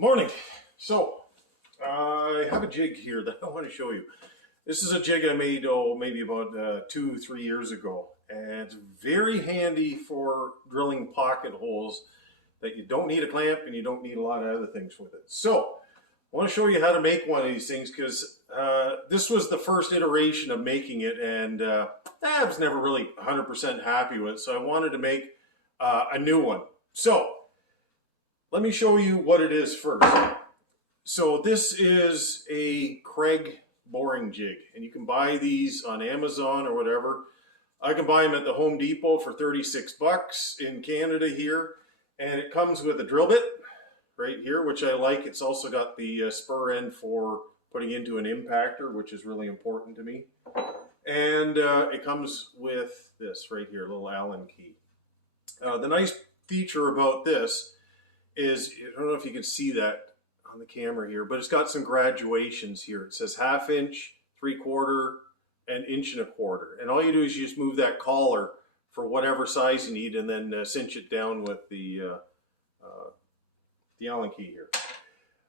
Good morning. So, I have a jig here that I want to show you. This is a jig I made, maybe about 2-3 years ago. And it's very handy for drilling pocket holes that you don't need a clamp and you don't need a lot of other things with it. So, I want to show you how to make one of these things because this was the first iteration of making it, and I was never really 100% happy with it. So I wanted to make a new one. So, let me show you what it is first. So this is a Kreg boring jig, and you can buy these on Amazon or whatever. I can buy them at the Home Depot for 36 bucks in Canada here, and it comes with a drill bit right here, which I like. It's also got the spur end for putting into an impactor, which is really important to me. And it comes with this right here, a little Allen key. The nice feature about this is, I don't know if you can see that on the camera here, but it's got some graduations here. It says 1/2 inch, 3/4, and 1.25 inches. And all you do is you just move that collar for whatever size you need, and then cinch it down with the Allen key here.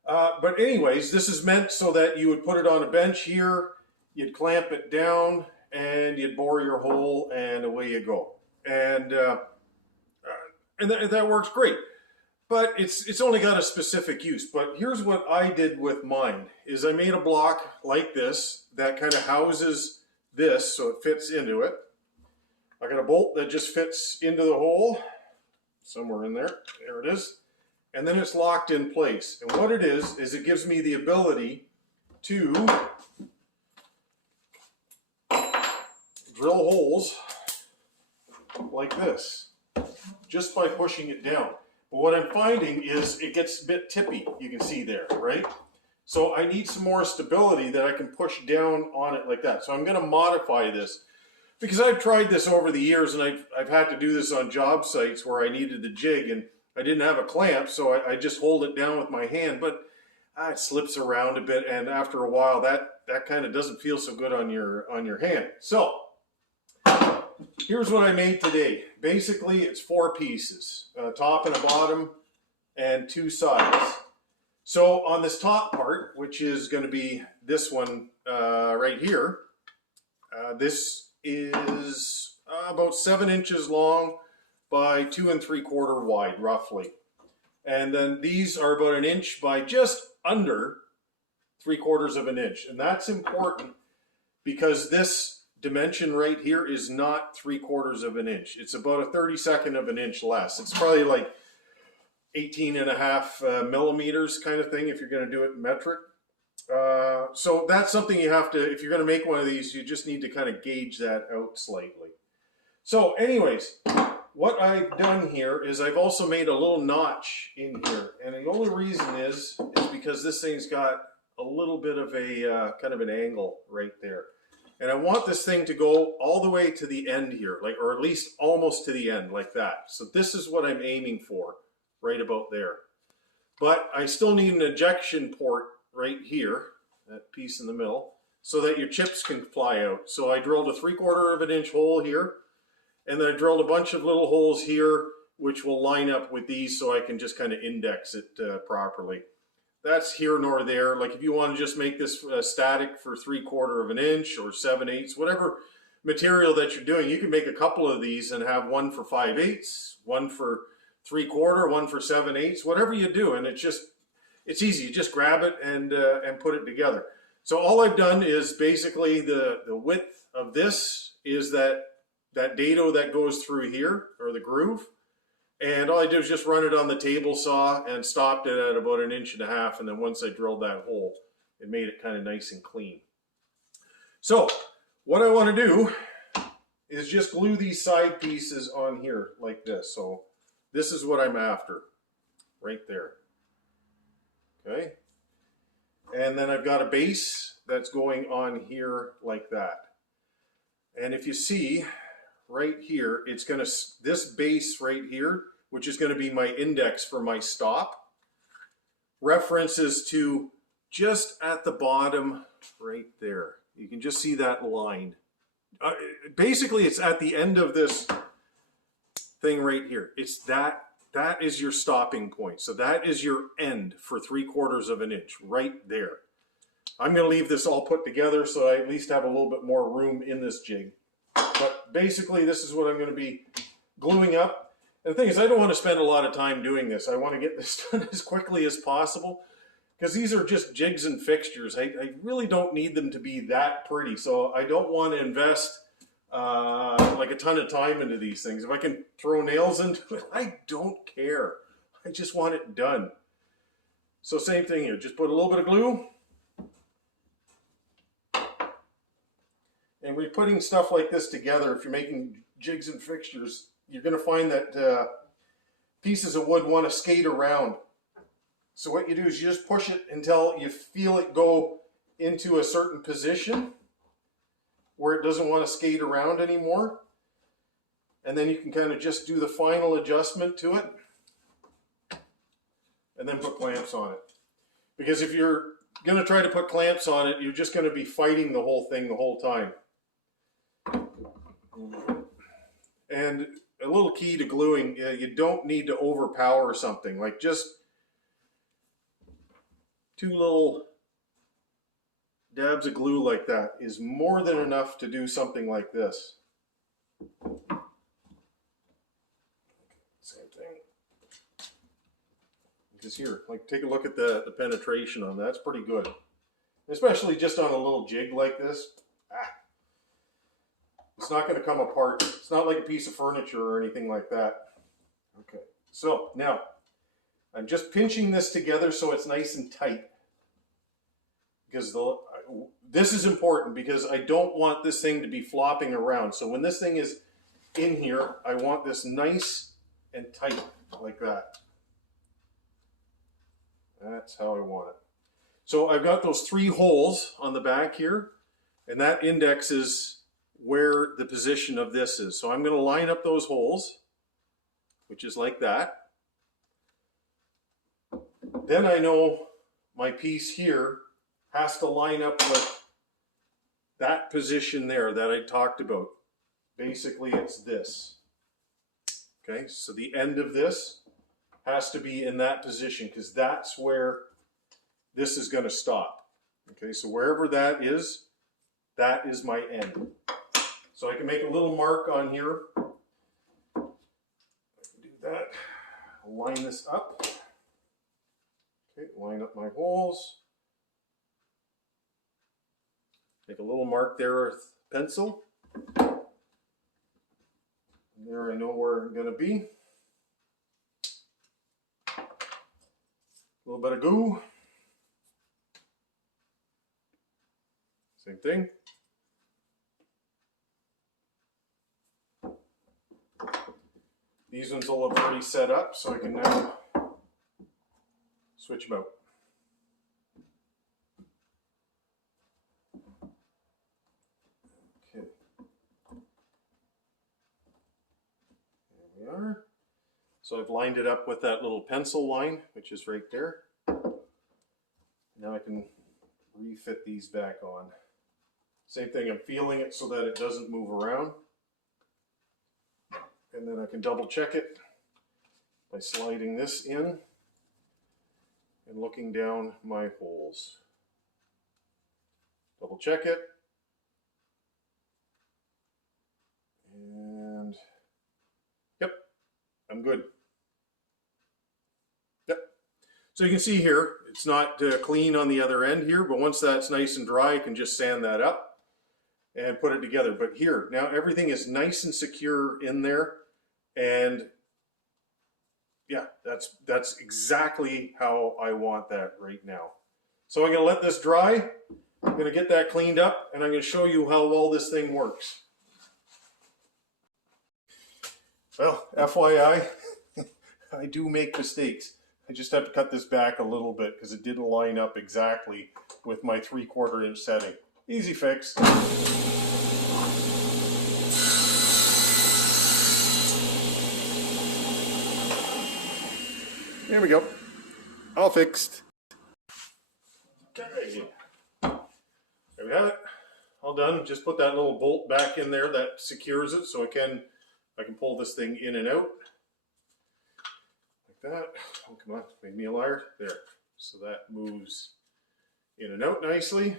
But anyways, this is meant so that you would put it on a bench here, you'd clamp it down, and you'd bore your hole, and away you go. And that works great. But it's only got a specific use. But here's what I did with mine, is I made a block like this that kind of houses this so it fits into it. I got a bolt that just fits into the hole, somewhere in there. There it is. And then it's locked in place. And what it is it gives me the ability to drill holes like this, just by pushing it down. But what I'm finding is it gets a bit tippy, you can see there, right? So I need some more stability that I can push down on it like that. So I'm going to modify this, because I've tried this over the years, and I've had to do this on job sites where I needed the jig and I didn't have a clamp, so I just hold it down with my hand, but it slips around a bit, and after a while that kind of doesn't feel so good on your hand. So here's what I made today. Basically, it's 4 pieces, a top and a bottom, and 2 sides. So on this top part, which is going to be this one right here, this is about 7 inches long by 2 3/4 wide, roughly. And then these are about 1 inch by just under 3/4 of an inch. And that's important because this dimension right here is not 3/4 of an inch. It's about a 32nd of an inch less. It's probably like 18.5 millimeters kind of thing if you're going to do it in metric. So that's something you have to, if you're going to make one of these, you just need to kind of gauge that out slightly. So anyways, what I've done here is I've also made a little notch in here. And the only reason is because this thing's got a little bit of a kind of an angle right there. And I want this thing to go all the way to the end here, or at least almost to the end, like that. So this is what I'm aiming for, right about there. But I still need an ejection port right here, that piece in the middle, so that your chips can fly out. So I drilled a 3/4 of an inch hole here, and then I drilled a bunch of little holes here, which will line up with these so I can just kind of index it properly. That's here nor there. Like if you want to just make this static for 3/4 of an inch or 7/8, whatever material that you're doing, you can make a couple of these and have one for 5/8, one for 3/4, one for 7/8, whatever you do. And it's easy. You just grab it and put it together. So all I've done is basically the width of this is that dado that goes through here, or the groove. And all I did was just run it on the table saw and stopped it at about 1.5 inches. And then once I drilled that hole, it made it kind of nice and clean. So what I want to do is just glue these side pieces on here like this. So this is what I'm after, right there. Okay. And then I've got a base that's going on here like that. And if you see right here, it's going to, this base right here, which is going to be my index for my stop, references to just at the bottom right there. You can just see that line. Basically, it's at the end of this thing right here. It's that that is your stopping point. So that is your end for 3/4 of an inch right there. I'm going to leave this all put together so I at least have a little bit more room in this jig. But basically this is what I'm going to be gluing up. And the thing is, I don't want to spend a lot of time doing this. I want to get this done as quickly as possible because these are just jigs and fixtures. I really don't need them to be that pretty. So I don't want to invest like a ton of time into these things. If I can throw nails into it, I don't care. I just want it done. So same thing here. Just put a little bit of glue. And when you're putting stuff like this together, if you're making jigs and fixtures, you're going to find that pieces of wood want to skate around. So what you do is you just push it until you feel it go into a certain position where it doesn't want to skate around anymore. And then you can kind of just do the final adjustment to it and then put clamps on it. Because if you're going to try to put clamps on it, you're just going to be fighting the whole thing the whole time. And a little key to gluing, you don't need to overpower something. Like just 2 little dabs of glue like that is more than enough to do something like this. Same thing. Because here, like take a look at the penetration on that. That's pretty good. Especially just on a little jig like this. It's not going to come apart. It's not like a piece of furniture or anything like that. Okay, so now I'm just pinching this together so it's nice and tight. Because this is important because I don't want this thing to be flopping around. So when this thing is in here, I want this nice and tight like that. That's how I want it. So I've got those 3 holes on the back here, and that indexes where the position of this is. So I'm going to line up those holes, which is like that. Then I know my piece here has to line up with that position there that I talked about. Basically, it's this. Okay, so the end of this has to be in that position because that's where this is going to stop. Okay, so wherever that is my end. So I can make a little mark on here. I can do that. Line this up. Okay, line up my holes. Make a little mark there with pencil. And there I know where I'm going to be. A little bit of glue. Same thing. These ones will have already set up, so I can now switch them out. Okay. There we are. So I've lined it up with that little pencil line, which is right there. Now I can refit these back on. Same thing, I'm feeling it so that it doesn't move around. And then I can double check it by sliding this in and looking down my holes. Double check it. And yep, I'm good. Yep. So you can see here, it's not clean on the other end here, but once that's nice and dry, I can just sand that up and put it together. But here, now everything is nice and secure in there. And yeah, that's exactly how I want that right now. So I'm going to let this dry. I'm going to get that cleaned up, and I'm going to show you how well this thing works. Well, FYI, I do make mistakes. I just have to cut this back a little bit because it didn't line up exactly with my 3/4 inch setting. Easy fix. There we go. All fixed. Okay. There we have it. All done. Just put that little bolt back in there that secures it so I can pull this thing in and out. that. Oh, come on, made me a liar. There. So that moves in and out nicely.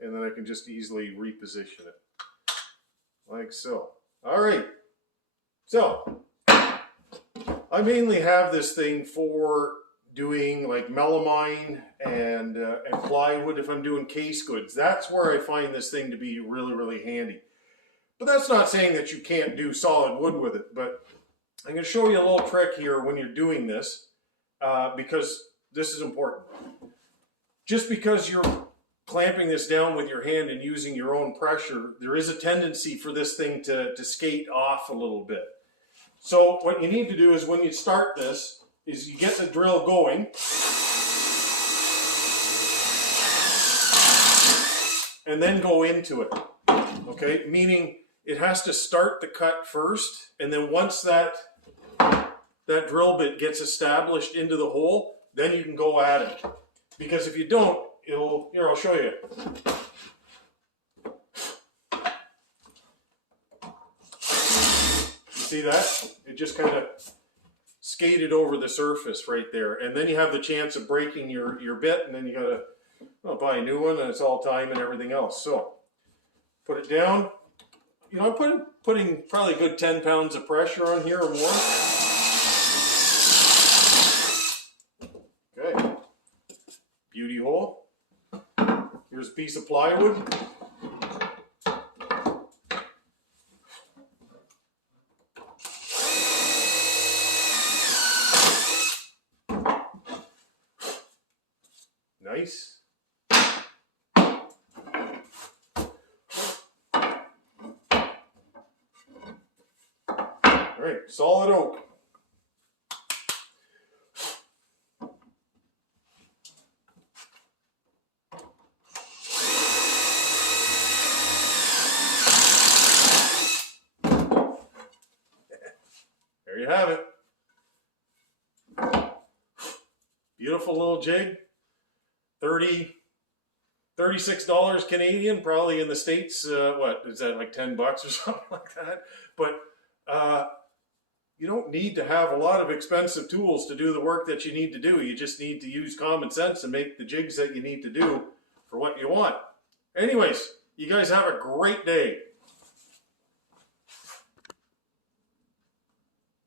And then I can just easily reposition it. Like so. All right. So I mainly have this thing for doing like melamine and plywood if I'm doing case goods. That's where I find this thing to be really, really handy. But that's not saying that you can't do solid wood with it. But I'm going to show you a little trick here when you're doing this because this is important. Just because you're clamping this down with your hand and using your own pressure, there is a tendency for this thing to skate off a little bit. So what you need to do is when you start this, is you get the drill going. And then go into it. Okay, meaning it has to start the cut first, and then once that drill bit gets established into the hole, then you can go at it. Because if you don't, it'll, here, I'll show you. See that? It just kind of skated over the surface right there. And then you have the chance of breaking your bit, and then you gotta buy a new one, and it's all time and everything else. So, put it down. You know, I'm putting probably a good 10 pounds of pressure on here or more. Okay. Beauty hole. Here's a piece of plywood. Nice. All right, solid oak. There you have it. Beautiful little jig. $36 Canadian, probably in the States, what is that, like 10 bucks or something like that? But you don't need to have a lot of expensive tools to do the work that you need to do. You just need to use common sense and make the jigs that you need to do for what you want. Anyways, you guys have a great day.